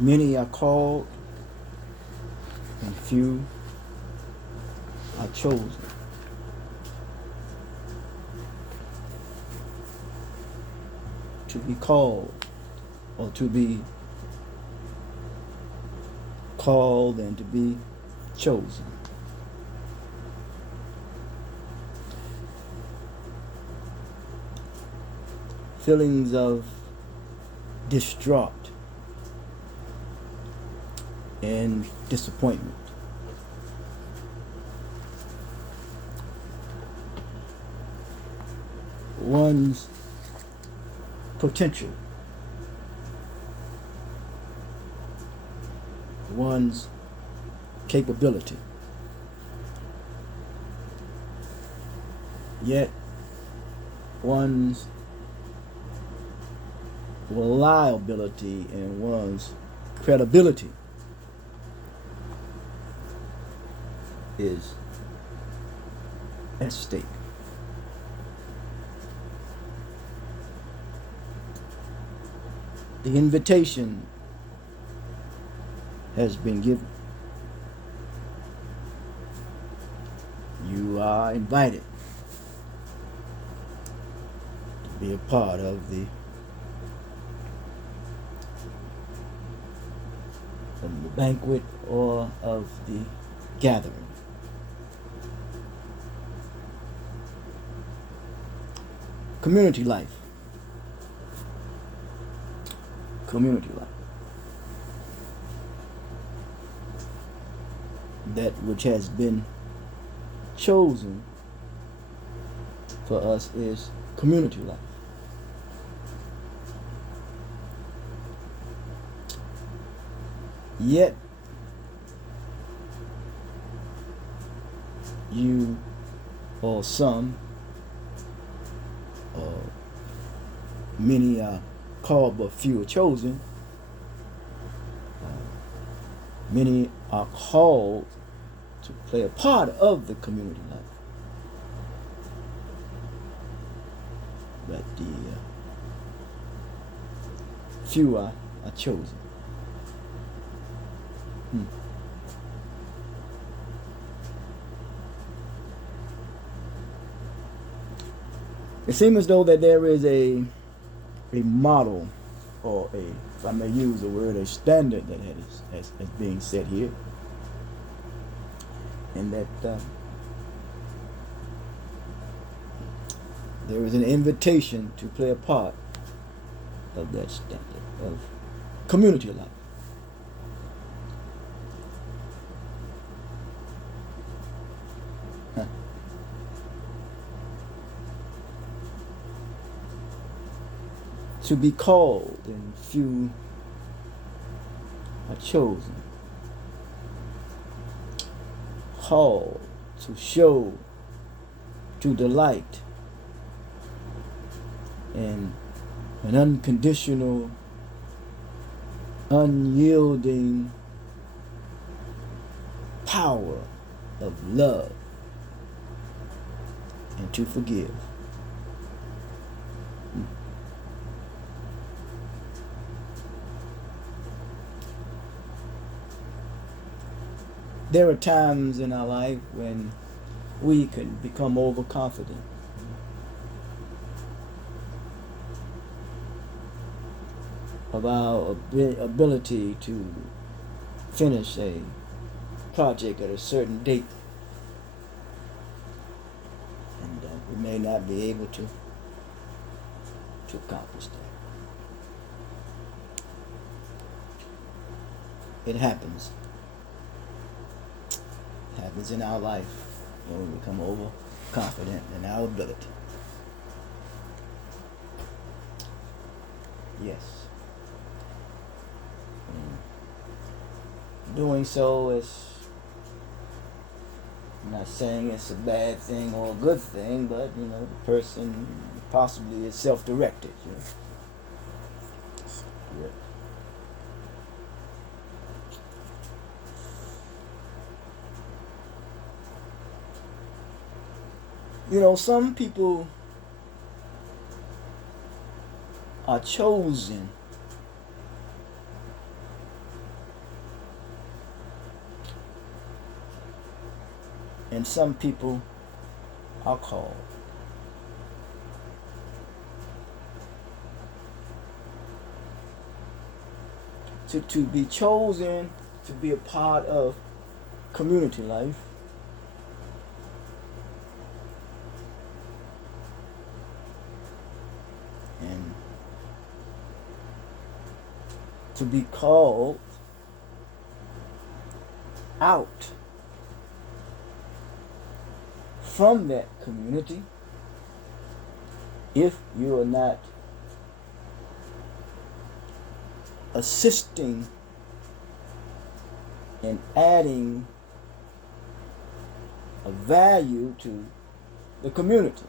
Many are called, and few are chosen. To be called, or to be called and to be chosen. Feelings of distraught and disappointment. One's potential, one's capability, yet one's reliability and one's credibility is at stake. The invitation has been given. You are invited to be a part of the banquet or of the gathering. Community life. Community life. That which has been chosen for us is community life. Yet you or some or many are called but few are chosen. Many are called to play a part of the community life, but the few are chosen. It seems as though that there is a model, or if I may use the word, a standard that is being set here, and that there is an invitation to play a part of that standard of community life. To be called and few are chosen. Called to show, to delight in an unconditional, unyielding power of love, and to forgive. There are times in our life when we can become overconfident. Of our ability to finish a project at a certain date. And we may not be able to accomplish that. It happens. It happens in our life when we become overconfident in our ability. Yes. Doing so is, I'm not saying it's a bad thing or a good thing, but the person possibly is self-directed. Some people are chosen and some people are called. To be chosen to be a part of community life and to be called out from that community if you are not assisting and adding a value to the community.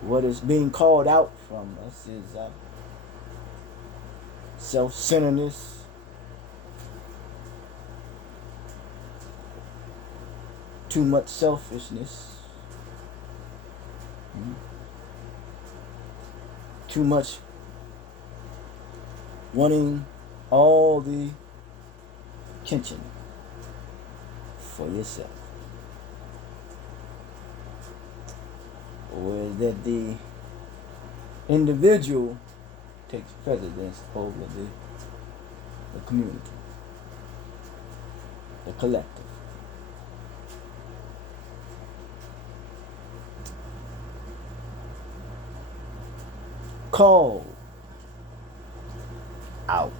What is being called out from us is self-centeredness, too much selfishness, too much wanting all the attention for yourself. Or is that the individual takes precedence over the community, the collective. Called out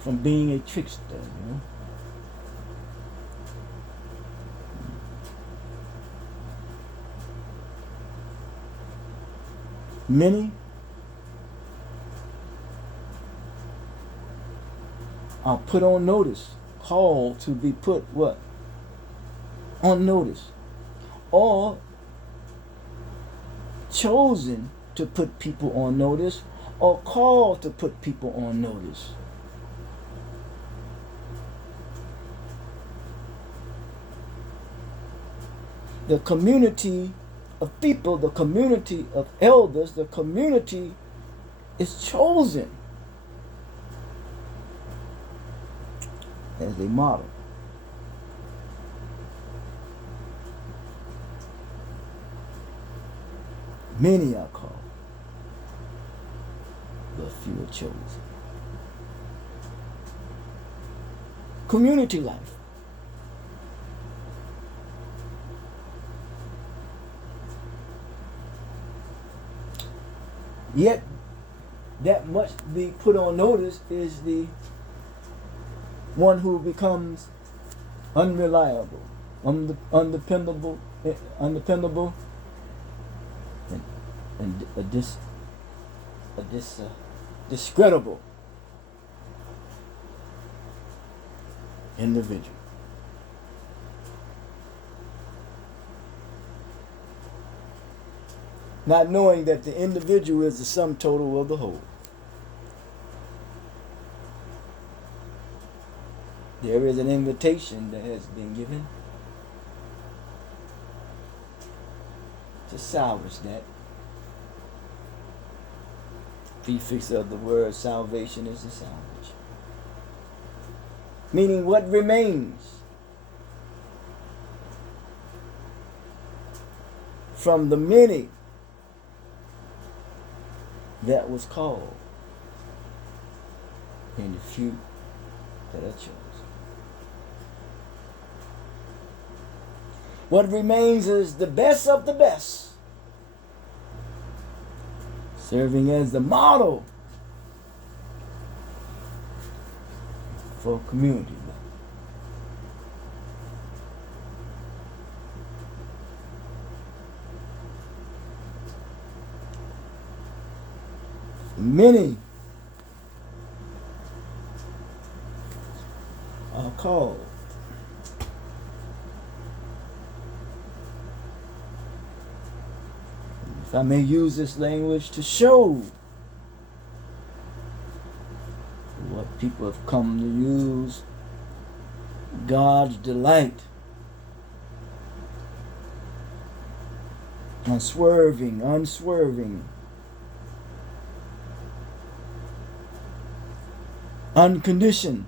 from being a trickster, you know. Many are put on notice, called to be put what? On notice. Or chosen to put people on notice, or called to put people on notice. The community of people, the community of elders, the community is chosen as a model. Many are called, but few are chosen. Community life. Yet, that must be put on notice is the one who becomes unreliable, undependable, and discreditable individual. Not knowing that the individual is the sum total of the whole. There is an invitation that has been given to salvage that. Prefix of the word salvation is to salvage. Meaning what remains from the many that was called and the few that are chosen. What remains is the best of the best, serving as the model for community. Many are called, if I may use this language, to show what people have come to use, God's delight, unswerving, unconditioned,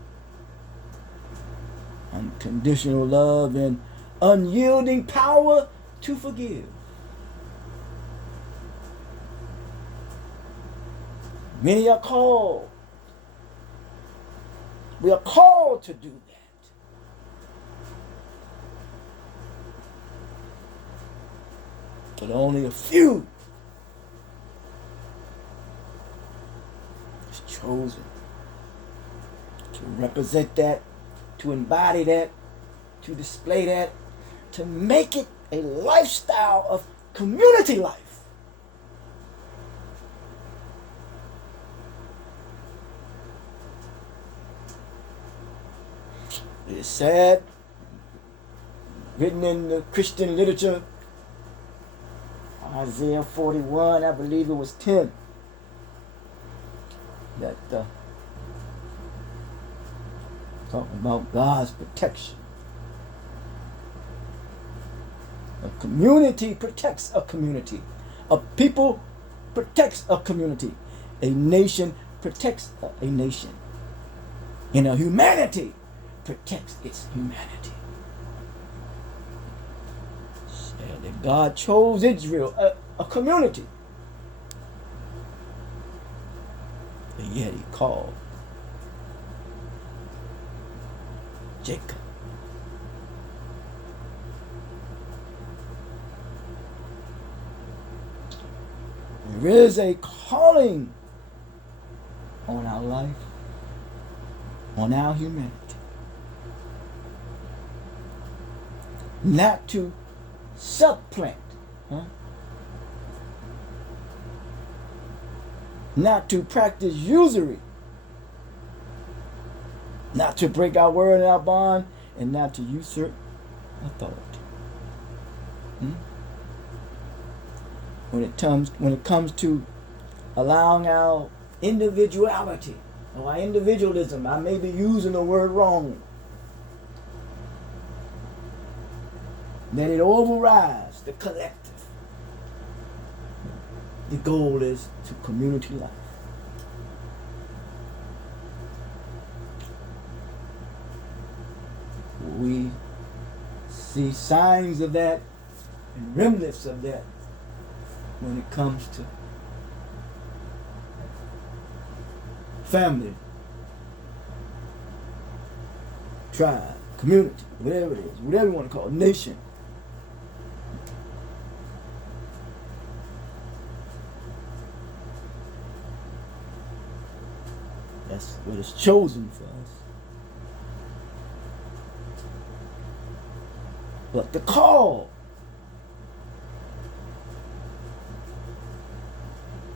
unconditional love, and unyielding power to forgive. Many are called. We are called to do that. But only a few is chosen to represent that, to embody that, to display that, to make it a lifestyle of community life. It is sad, written in the Christian literature, Isaiah 41, I believe it was 10, that talking about God's protection. A community protects a community. A people protects a community. A nation protects a nation. And a humanity protects its humanity. Said that God chose Israel, a community. And yet he called Jacob. There is a calling on our life, on our humanity. Not to supplant, not to practice usury, not to break our word and our bond, and not to usurp authority. When it comes to allowing our individuality or our individualism, I may be using the word wrong, that it overrides the collective. The goal is to community life. We see signs of that and remnants of that when it comes to family, tribe, community, whatever it is, whatever you want to call it, nation. That's what is chosen for us. But the call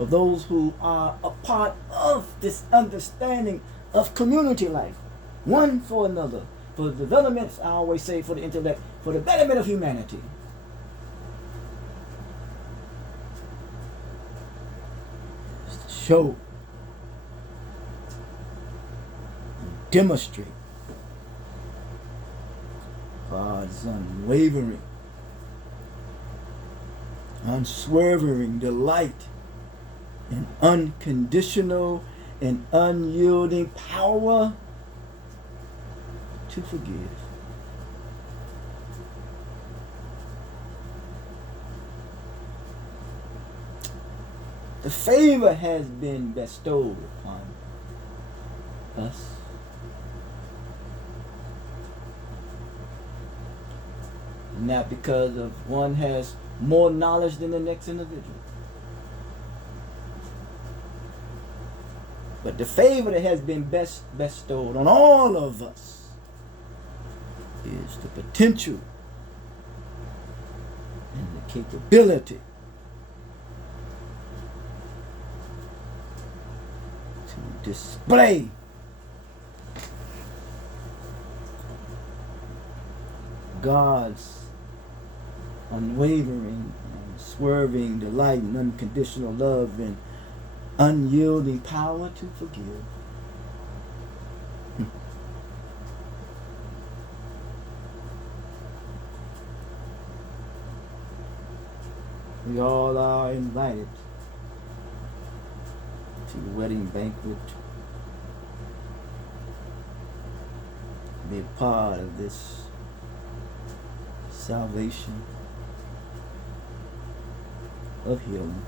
of those who are a part of this understanding of community life, one for another, for the development, I always say, for the intellect, for the betterment of humanity. Is to show, demonstrate God's unwavering, unswerving delight and unconditional and unyielding power to forgive. The favor has been bestowed upon us. Not because of one has more knowledge than the next individual. But the favor that has been bestowed on all of us is the potential and the capability to display God's unwavering, unswerving delight and unconditional love and unyielding power to forgive. We all are invited to the wedding banquet be part of this salvation of healing.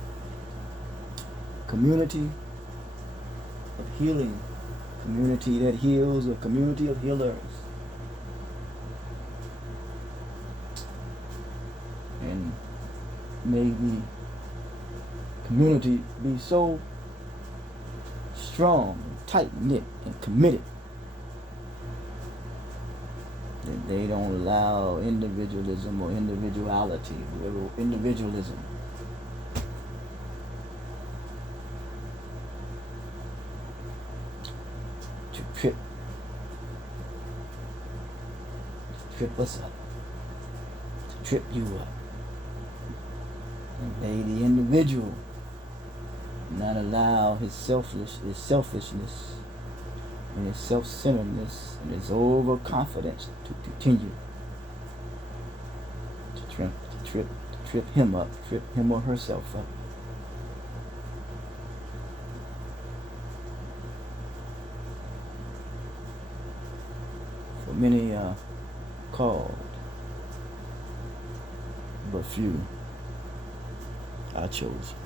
Community of healing. Community that heals, a community of healers. And may the community be so strong, tight-knit, and committed that they don't allow individualism or individuality, individualism to trip us up, to trip you up. And may the individual not allow his selfishness and his self-centeredness and his overconfidence to continue to trip him up, trip him or herself up. For many are called, but few are chosen.